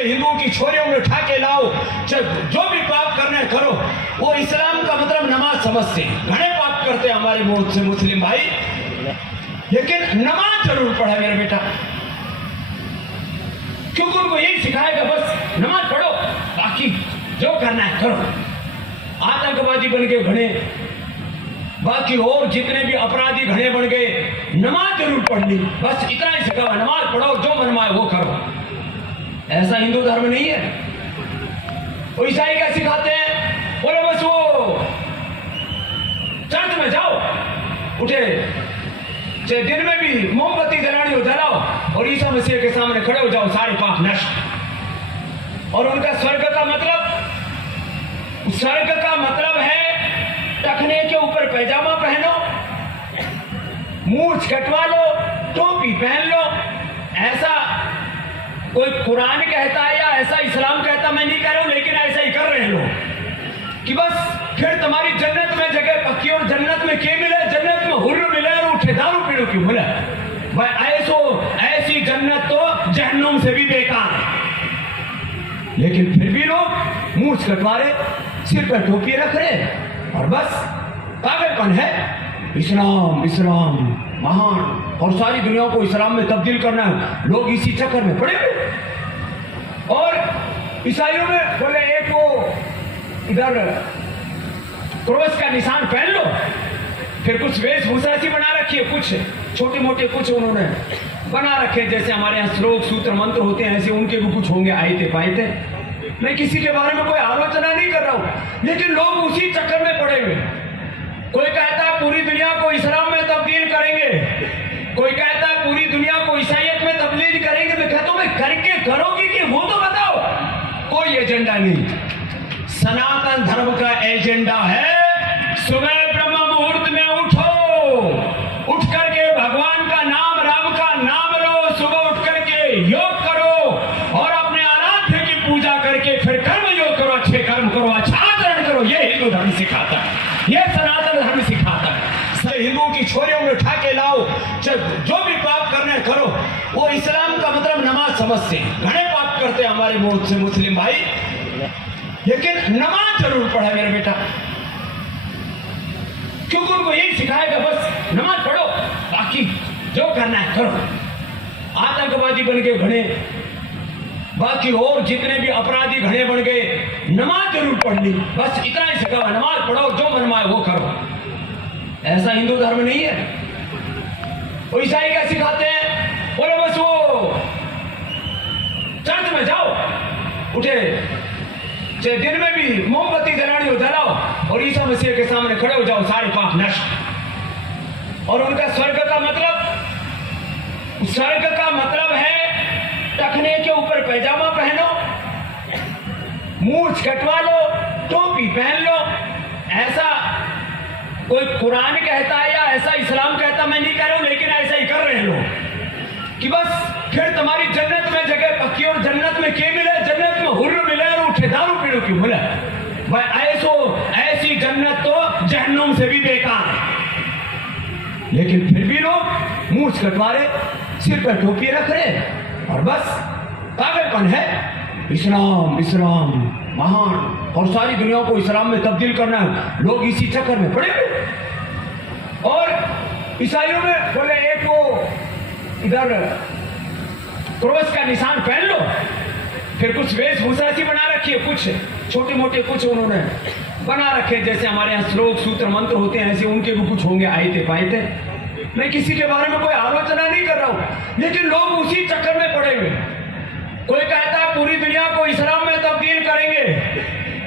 हिंदुओं की छोरियों में उठा के लाओ, जो भी पाप करना है करो। वो इस्लाम का मतलब नमाज समझते हैं। घने पाप करते हैं हमारे मुस्लिम भाई, लेकिन नमाज जरूर पढ़े मेरा बेटा, क्योंकि उनको यही सिखाएगा बस नमाज पढ़ो, बाकी जो करना है करो। आतंकवादी बन गए घने, बाकी और जितने भी अपराधी घने बन गए, नमाज जरूर पढ़ ली, बस इतना ही सिखावा, नमाज पढ़ो, जो मनमाए वो करो। ऐसा हिंदू धर्म नहीं है। वो ईसाई क्या सिखाते हैं, बोले बस वो चर्च में जाओ, उठे चाहे दिन में भी मोमबत्ती जलानी हो जलाओ, और ईसा मसीह के सामने खड़े हो जाओ, सारे पाप नष्ट। और उनका स्वर्ग का मतलब है टखने के ऊपर पैजामा पहनो, मूंछ कटवा लो, टोपी पहन लो। ऐसा कोई कुरान कहता है या ऐसा इस्लाम कहता, मैं नहीं कह रहा हूं, लेकिन ऐसा ही कर रहे हैं लोग कि बस फिर तुम्हारी जन्नत में जगह पक्की, और जन्नत में क्या मिले, जन्नत में हुर्र मिले और उठे दारू पीड़ो क्यों मिले भाई। ऐसी जन्नत तो जहन्नुम से भी बेकार है। लेकिन फिर भी लोग मूंछ कटवा रहे, सिर पर टोपी रख रहे, और बस पागलपन है। इस्लाम महान, और सारी दुनिया को इस्लाम में तब्दील करना है, लोग इसी चक्कर में पड़े हुए। और ईसाइयों में बोले एक वो इधर क्रॉस का निशान पहन लो, फिर कुछ वेशभूषा ऐसी बना रखी है, कुछ छोटे मोटे कुछ उन्होंने बना रखे, जैसे हमारे यहाँ श्लोक सूत्र मंत्र होते हैं, ऐसे उनके भी कुछ होंगे, आयते पायते। मैं किसी के बारे में कोई आलोचना नहीं कर रहा हूं, लेकिन लोग उसी चक्कर में पड़े हुए। कोई कहता है पूरी दुनिया को इस्लाम में तब्दील करेंगे, कोई कहता है पूरी दुनिया को ईसाइयत में तब्दील करेंगे। मैं कहता हूं, मैं करके करोगी कि वो तो बताओ। कोई एजेंडा नहीं, सनातन धर्म का एजेंडा है सुबह ब्रह्म मुहूर्त में उठो, उठ करके भगवान का नाम, राम का नाम लो, सुबह उठ करके योग करो, और अपने आराध्य की पूजा करके फिर कर्म योग करो, अच्छे कर्म करो, अच्छा आचरण करो। ये हिंदू धर्म सिखाता है, ये सनातन धर्म सिखाता है। हिंदुओं की छोरियों में उठा के लाओ, जो भी पाप करना है करो। वो इस्लाम का मतलब नमाज समझते हैं। घने पाप करते हैं हमारे मुस्लिम भाई, लेकिन नमाज जरूर पढ़े मेरा बेटा, क्योंकि उनको यही सिखाएगा बस नमाज पढ़ो, बाकी जो करना है करो। आतंकवादी बन गए घने, बाकी और जितने भी अपराधी घने बन गए, नमाज जरूर पढ़ ली, बस इतना ही सिखावा, नमाज पढ़ो, जो मनमाए वो करो। ऐसा हिंदू धर्म नहीं है। वो ईसाई क्या सिखाते हैं, बोले बस वो चर्च में जाओ, उठे चाहे दिन में भी मोमबत्ती जलानी हो जलाओ, और ईसा मसीह के सामने खड़े हो जाओ, सारे पाप नष्ट। और उनका स्वर्ग का मतलब है टखने के ऊपर पैजामा पहनो, मूंछ कटवा लो, टोपी पहन लो। ऐसा कोई कुरान कहता है या ऐसा इस्लाम कहता, मैं नहीं कह रहा हूं, लेकिन ऐसा ही कर रहे हैं लोग कि बस फिर तुम्हारी जन्नत में जगह पक्की, और जन्नत में क्या मिले, जन्नत में हुर्र मिले और उठे दारू पीड़ो क्यों मिले भाई। ऐसी जन्नत तो जहन्नुम से भी बेकार है। लेकिन फिर भी लोग मूंछ कटवा रहे, सिर पर टोपी रख रहे, और बस पागलपन है। इस्लाम महान, और सारी दुनिया को इस्लाम में तब्दील करना है, लोग इसी चक्कर में पड़े हुए। और ईसाइयों में बोले एक वो इधर क्रॉस का निशान पहन लो, फिर कुछ वेशभूषा ऐसी बना रखी है, कुछ छोटे मोटे कुछ उन्होंने बना रखे, जैसे हमारे यहाँ श्लोक सूत्र मंत्र होते हैं, ऐसे उनके भी कुछ होंगे, आयते पायते। मैं किसी के बारे में कोई आलोचना नहीं कर रहा हूं, लेकिन लोग उसी चक्कर में पड़े हुए। कोई कहता है पूरी दुनिया को इस्लाम में तब्दील करेंगे,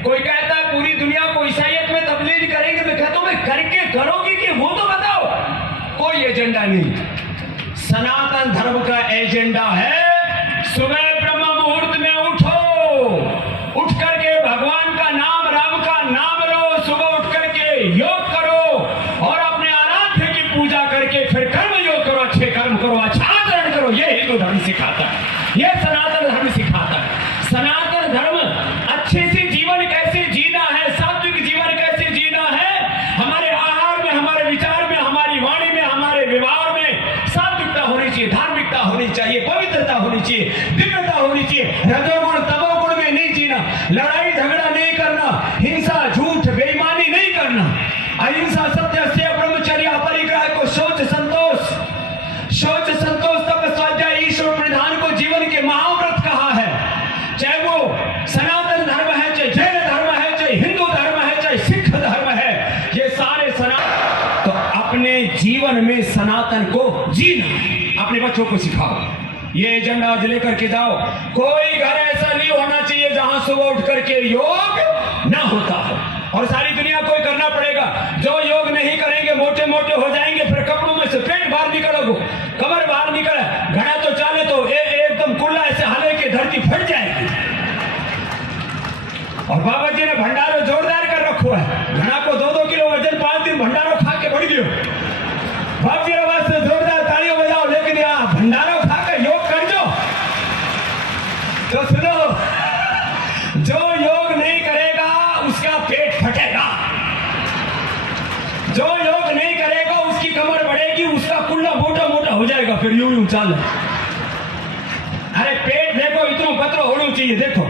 कोई कहता है पूरी दुनिया को ईसाइयत में तब्दील करेंगे। मैं कहता हूं, मैं करके करोगी कि वो तो बताओ। कोई एजेंडा नहीं, सनातन धर्म का एजेंडा है सुबह ब्रह्म मुहूर्त में उठो, उठ करके भगवान का नाम, राम का नाम लो, सुबह उठ करके योग करो, और अपने आराध्य की पूजा करके फिर कर्म योग करो, अच्छे कर्म करो, अच्छा आचरण करो। ये हिंदू धर्म सिखाता है, ये सनातन धर्म सिखाता है। सनातन धर्म अच्छे से जीवन कैसे जीना है, सात्विक जीवन कैसे जीना है, हमारे आहार में, हमारे विचार में, हमारी वाणी में, हमारे व्यवहार में सात्विकता होनी चाहिए, धार्मिकता होनी चाहिए, पवित्रता होनी चाहिए, दिव्यता लड़ाई झगड़ा नहीं करना, हिंसा झूठ बेईमानी नहीं करना, अहिंसा सत्य अस्तेय ब्रह्मचर्य अपरिग्रह को शौच संतोष तप स्वाध्याय ईश्वर प्रधान को जीवन के महाव्रत कहा है। चाहे वो सनातन धर्म है, चाहे जैन धर्म है, चाहे हिंदू धर्म है, चाहे सिख धर्म है, ये सारे सनातन। तो अपने जीवन में सनातन को जीना अपने बच्चों को सिखाओ। ये एजेंडा आज लेकर के जाओ। कोई घर ऐसा नहीं होना चाहिए जहां सुबह उठ करके योग ना होता हो, और सारी दुनिया को ही करना पड़ेगा। जो योग नहीं करेंगे मोटे मोटे हो जाएंगे, फिर कपड़ों में से पेट बाहर निकलोगे, कमर बाहर निकले, घड़ा तो चाले तो एकदम कुल्ला ऐसे हाले के धरती फट जाएगी। और बाबा जी ने भंडारो जोरदार कर रखो है, घड़ा को 2-2 किलो वजन 5 दिन भंडारो खा के बढ़ गयो। बाबा जी वास्ते जोरदार तालियां बजाओ, लेकिन यहाँ भंडारो खाकर योग कर दो तो सुनो, जो योग नहीं करेगा उसका पेट फटेगा, जो योग नहीं करेगा उसकी कमर बढ़ेगी, उसका कुल्ला मोटा मोटा हो जाएगा, फिर यूं यूं चाल। अरे पेट देखो, इतना पत्र होना चाहिए। देखो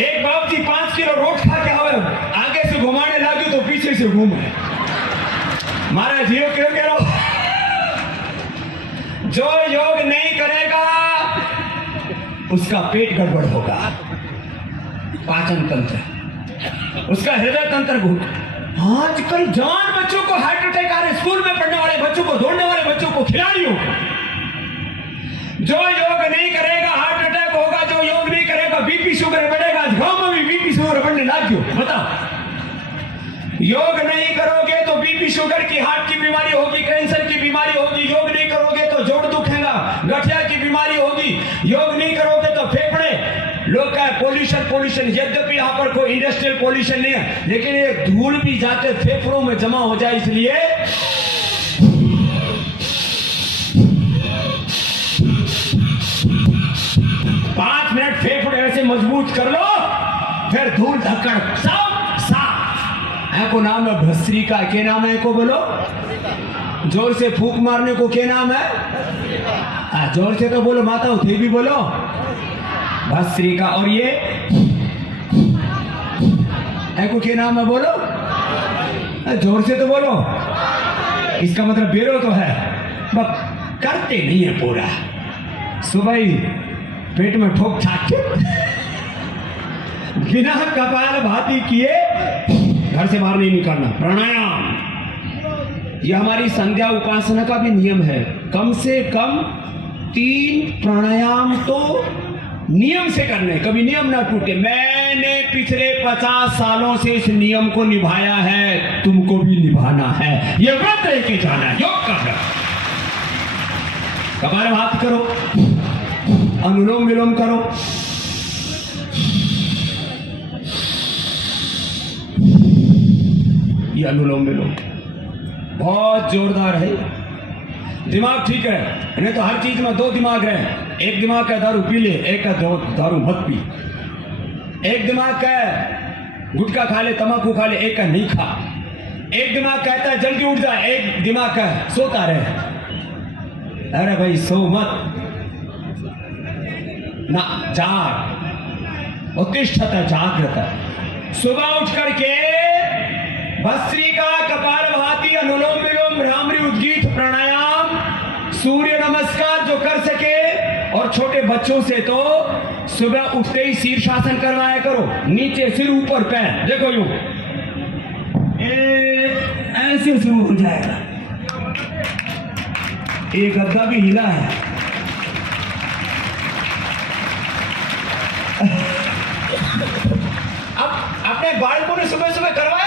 एक बाप जी 5 किलो रोट खा के आवे, आगे से घुमाने लगी तो पीछे से घूम रहे। महाराज जीव क्यों कह रहा हूं, जो योग नहीं करेगा उसका पेट गड़बड़ होगा, पाचन तंत्र, उसका हृदय तंत्र घूम। आजकल जवान बच्चों को हार्ट अटैक आ रहे, स्कूल में पढ़ने वाले बच्चों को, दौड़ने वाले बच्चों को, खिलाड़ियों को। जो योग नहीं करेगा हार्ट अटैक होगा, जो योग नहीं करेगा बीपी शुगर बढ़ेगा। गांव में भी बीपी शुगर बढ़ने लग गयो, बताओ। योग नहीं करोगे तो बीपी शुगर की, हार्ट की बीमारी होगी, कैंसर की बीमारी होगी। योग नहीं करोगे तो जोड़ दुखेगा, गठिया की बीमारी होगी। योग नहीं करोगे तो फेफड़े, लोग का पोल्यूशन, यद्यपि यहाँ पर कोई इंडस्ट्रियल पोल्यूशन नहीं है, लेकिन ये धूल भी जाके फेफड़ों में जमा हो जाए, इसलिए 5 मिनट फेफड़े ऐसे मजबूत कर लो, फिर धूल धक्कड़ सब साफ। को नाम है भस्त्रिका, क्या नाम है को बोलो, जोर से फूंक मारने को क्या नाम है, जोर से तो बोलो माता थे भी बोलो, भस्त्रिका। और ये को क्या नाम है बोलो, जोर से तो बोलो, इसका मतलब बेरो तो है, बस करते नहीं है पूरा। सुबह ही पेट में ठोक ठाक के बिना कपाल भाती किए घर से बाहर नहीं निकलना। प्राणायाम, यह हमारी संध्या उपासना का भी नियम है। कम से कम 3 प्राणायाम तो नियम से करने, कभी नियम ना टूटे। मैंने पिछले 50 सालों से इस नियम को निभाया है, तुमको भी निभाना है। ये व्रत लेके जाना है, योग करना। कपालभाति करो, अनुलोम विलोम करो, ये अनुलोम विलोम बहुत जोरदार है। दिमाग ठीक है, नहीं तो हर चीज में 2 दिमाग रहे। एक दिमाग का दारू पी ले, एक का दारू मत पी। एक दिमाग का गुटखा खा ले, तंबाकू खा ले, एक का नहीं खा। एक दिमाग कहता है जल्दी उठ जाए, एक दिमाग का सोता रहे। अरे भाई सो मत ना, जाग, उत्तिष्ठत जागृत। सुबह उठ करके भस्त्रिका, कपालभाति, अनुलोम विलोम, भ्रामरी, उद्गीत, प्राणायाम, सूर्य नमस्कार जो कर सके। और छोटे बच्चों से तो सुबह उठते ही शीर्षासन करवाया करो, नीचे सिर ऊपर पैर, देखो यूं ऐसे शुरू हो जाएगा। एक गद्दा भी हिला है। अब अपने बालकों ने सुबह सुबह करवाया